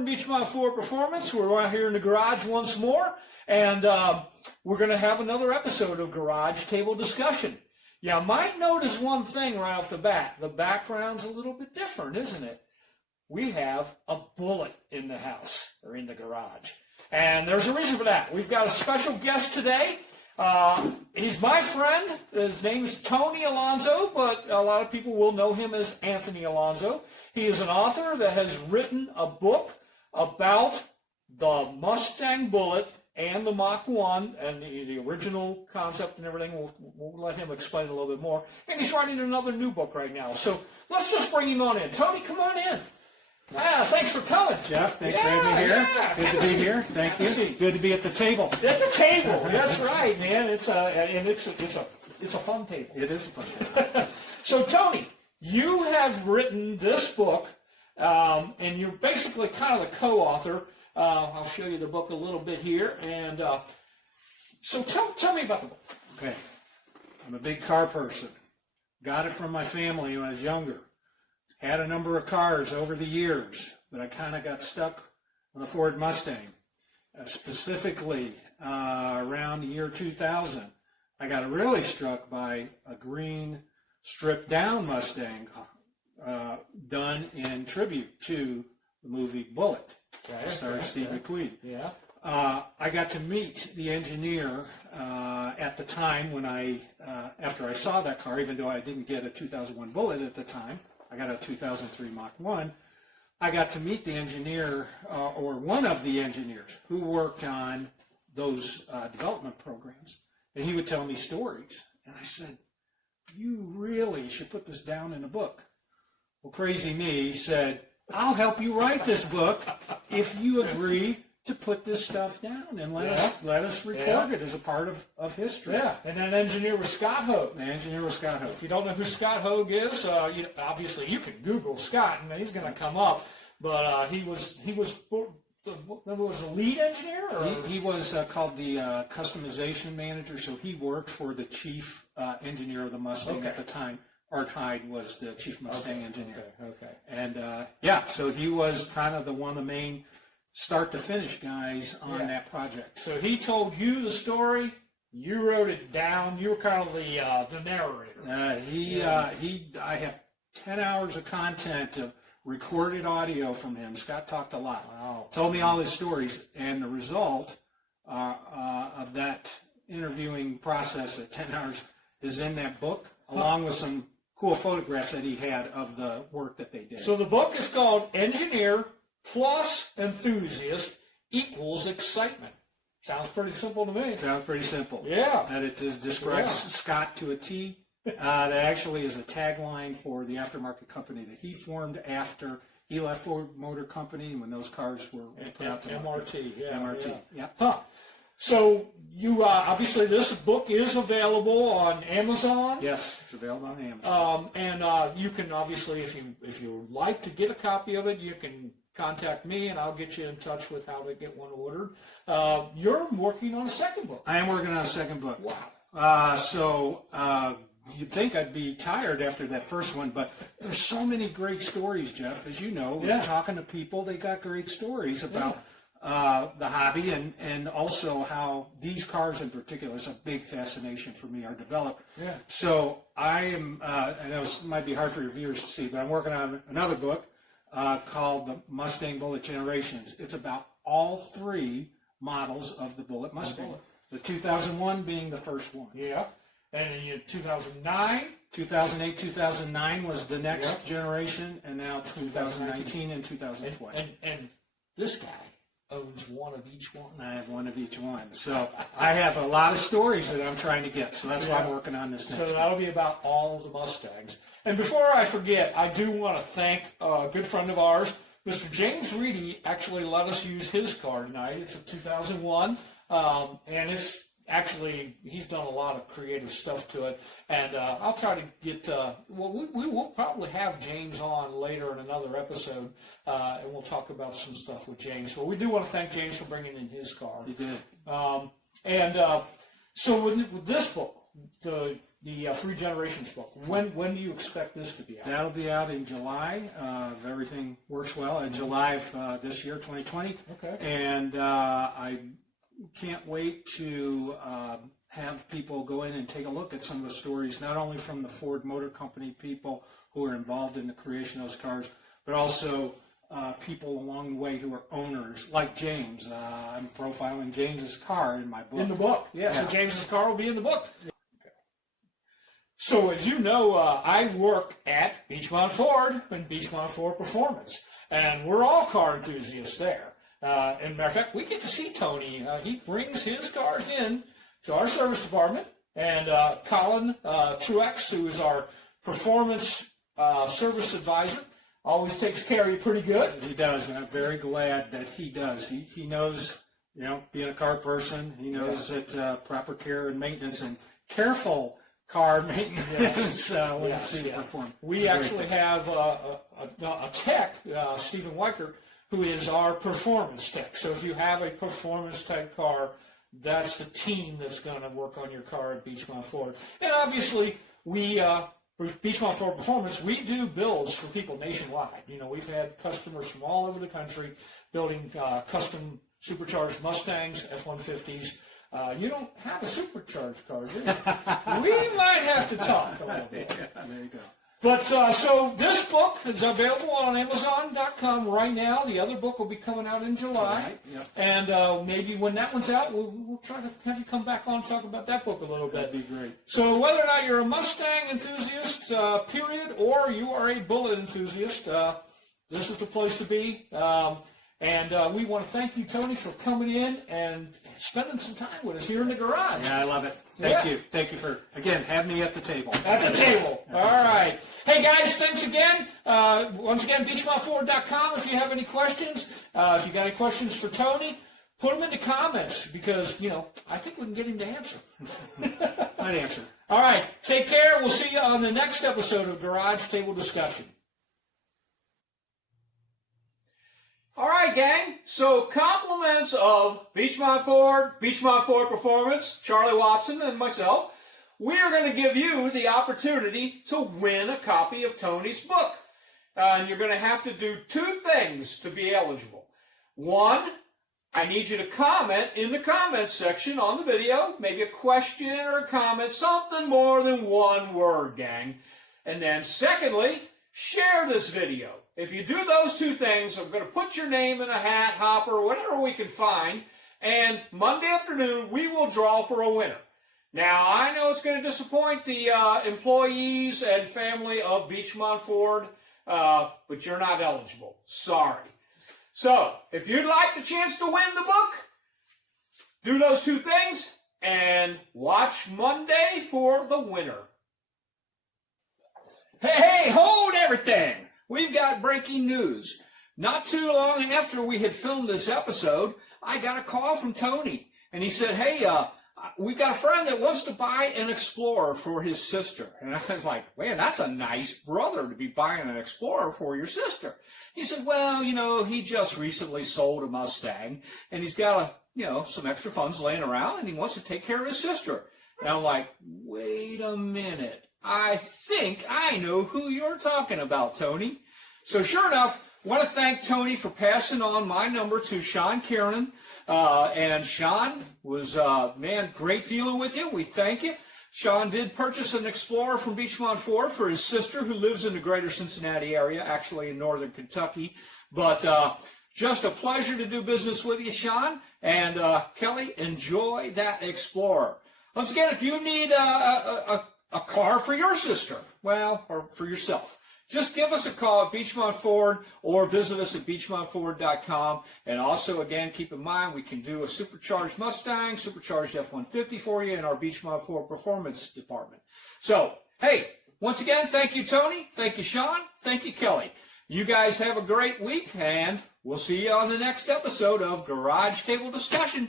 Jordan Beachmont Ford Performance. We're out here in the garage once more, and we're going to have another episode of Garage Table Discussion. You might notice one thing right off the bat. The background's a little bit different, isn't it? We have a Bullitt in the house, or in the garage. And there's a reason for that. We've got a special guest today. He's my friend. His name is Tony Alonso, but a lot of people will know him as Anthony Alonso. He is an author that has written a book about the Mustang Bullitt and the Mach 1 and the original concept and everything. We'll let him explain a little bit more. And he's writing another new book right now. So let's just bring him on in. Tony, come on in. Thanks for coming. Jeff, thanks for having me here. Good to be here. Thank you. Good to be at the table. At the table. That's right, man. It's a fun table. It is a fun table. So, Tony, you have written this book, and you're basically kind of the co-author. I'll show you the book a little bit here. And so tell me about the book. Okay. I'm a big car person. Got it from my family when I was younger. Had a number of cars over the years, but I kind of got stuck on a Ford Mustang. Specifically, around the year 2000, I got really struck by a green stripped-down Mustang done in tribute to the movie Bullitt, starring Steve McQueen. Yeah. I got to meet the engineer at the time when after I saw that car, even though I didn't get a 2001 Bullitt at the time. I got a 2003 Mach 1. I got to meet the engineer, or one of the engineers, who worked on those development programs. And he would tell me stories. And I said, you really should put this down in a book. Well, crazy me said, I'll help you write this book if you agree to put this stuff down and let us record it as a part of history. Yeah, and that engineer was Scott Hogue. The engineer was Scott Hogue. If you don't know who Scott Hogue is, obviously you can Google Scott and he's going to come up. But he was the lead engineer? Or? He was called the customization manager, so he worked for the chief engineer of the Mustang at the time. Art Hyde was the chief Mustang engineer. Okay. And so he was kind of one of the main start to finish guys on that project. So he told you the story, you wrote it down, you were kind of the narrator. I have 10 hours of content of recorded audio from him. Scott talked a lot. Wow. Told me all his stories, and the result of that interviewing process at 10 hours is in that book, along with some cool photographs that he had of the work that they did. So the book is called Engineer Plus Enthusiast Equals Excitement. Sounds pretty simple to me. Sounds pretty simple. Yeah. And it describes Scott to a T. That actually is a tagline for the aftermarket company that he formed after he left Ford Motor Company when those cars were put out to MRT. MRT. Yeah. Huh. So you obviously this book is available on Amazon. Yes, it's available on Amazon. And you can obviously, if you would like to get a copy of it, you can contact me and I'll get you in touch with how to get one ordered. You're working on a second book. I am working on a second book. Wow. You'd think I'd be tired after that first one, but there's so many great stories, Jeff. As you know, we're talking to people, they got great stories about the hobby and also how these cars in particular is a big fascination for me, are developed. Yeah. So I am, I know it might be hard for your viewers to see, but I'm working on another book called The Mustang Bullitt Generations. It's about all three models of the Bullitt Mustang. The 2001 being the first one. Yeah. And in 2009? 2008, 2009 was the next generation, and now 2019 and 2020. And this guy owns one of each one. I have one of each one. So I have a lot of stories that I'm trying to get, so that's why I'm working on this next So that'll be about all of the Mustangs. And before I forget, I do want to thank a good friend of ours, Mr. James Reedy actually let us use his car tonight. It's a 2001, and it's actually, he's done a lot of creative stuff to it, and I'll try to get, we will probably have James on later in another episode, and we'll talk about some stuff with James. But we do want to thank James for bringing in his car. He did. So with this book, the the Three Generations book. When do you expect this to be out? That'll be out in July, if everything works well, in July of this year, 2020. Okay. And I can't wait to have people go in and take a look at some of the stories, not only from the Ford Motor Company people who are involved in the creation of those cars, but also people along the way who are owners, like James. I'm profiling James's car in my book. In the book, yeah. So James's car will be in the book. So as you know, I work at Beachmont Ford and Beachmont Ford Performance, and we're all car enthusiasts there. And matter of fact, we get to see Tony. He brings his cars in to our service department, and Colin Truex, who is our performance service advisor, always takes care of you pretty good. He does, and I'm very glad that he does. He knows, being a car person, he knows that proper care and maintenance and careful car maintenance when you perform. We actually have a tech, Stephen Weicker, who is our performance tech. So if you have a performance type car, that's the team that's going to work on your car at Beachmont Ford. And obviously, Beachmont Ford Performance, we do builds for people nationwide. We've had customers from all over the country building custom supercharged Mustangs, F-150s. You don't have a supercharged car, do you? We might have to talk a little bit. Yeah, there you go. But so this book is available on Amazon.com right now. The other book will be coming out in July. Right, yep. And maybe when that one's out, we'll try to have you come back on and talk about that book a little bit. That'd be great. So whether or not you're a Mustang enthusiast, period, or you are a Bullitt enthusiast, this is the place to be. And we want to thank you, Tony, for coming in and spending some time with us here in the garage. Yeah, I love it. Thank you. Thank you for, again, having me at the table. At the table. All right. Hey, guys, thanks again. Once again, beachmontford.com if you have any questions. If you got any questions for Tony, put them in the comments because, I think we can get him to answer. Might answer. All right. Take care. We'll see you on the next episode of Garage Table Discussion. All right, gang. So compliments of Beachmont Ford Performance, Charlie Watson, and myself, we are going to give you the opportunity to win a copy of Tony's book. And you're going to have to do two things to be eligible. One, I need you to comment in the comments section on the video, maybe a question or a comment, something more than one word, gang. And then secondly, share this video. If you do those two things, I'm going to put your name in a hat, hopper, whatever we can find, and Monday afternoon, we will draw for a winner. Now, I know it's going to disappoint the employees and family of Beachmont Ford, but you're not eligible. Sorry. So, if you'd like the chance to win the book, do those two things, and watch Monday for the winner. Hey, hold everything! We've got breaking news. Not too long after we had filmed this episode, I got a call from Tony, and he said, hey, we've got a friend that wants to buy an Explorer for his sister. And I was like, man, that's a nice brother to be buying an Explorer for your sister. He said, well, he just recently sold a Mustang, and he's got some extra funds laying around, and he wants to take care of his sister. And I'm like, wait a minute. I think I know who you're talking about, Tony. So sure enough, I want to thank Tony for passing on my number to Sean Kiernan. And Sean was, great dealing with you. We thank you. Sean did purchase an Explorer from Beachmont Ford for his sister who lives in the greater Cincinnati area, actually in northern Kentucky. But just a pleasure to do business with you, Sean. And Kelly, enjoy that Explorer. Once again, if you need a car for your sister, or for yourself, just give us a call at Beachmont Ford or visit us at beachmontford.com. And also, again, keep in mind, we can do a supercharged Mustang, supercharged F-150 for you in our Beachmont Ford Performance department. So, hey, once again, thank you, Tony. Thank you, Sean. Thank you, Kelly. You guys have a great week, and we'll see you on the next episode of Garage Table Discussion.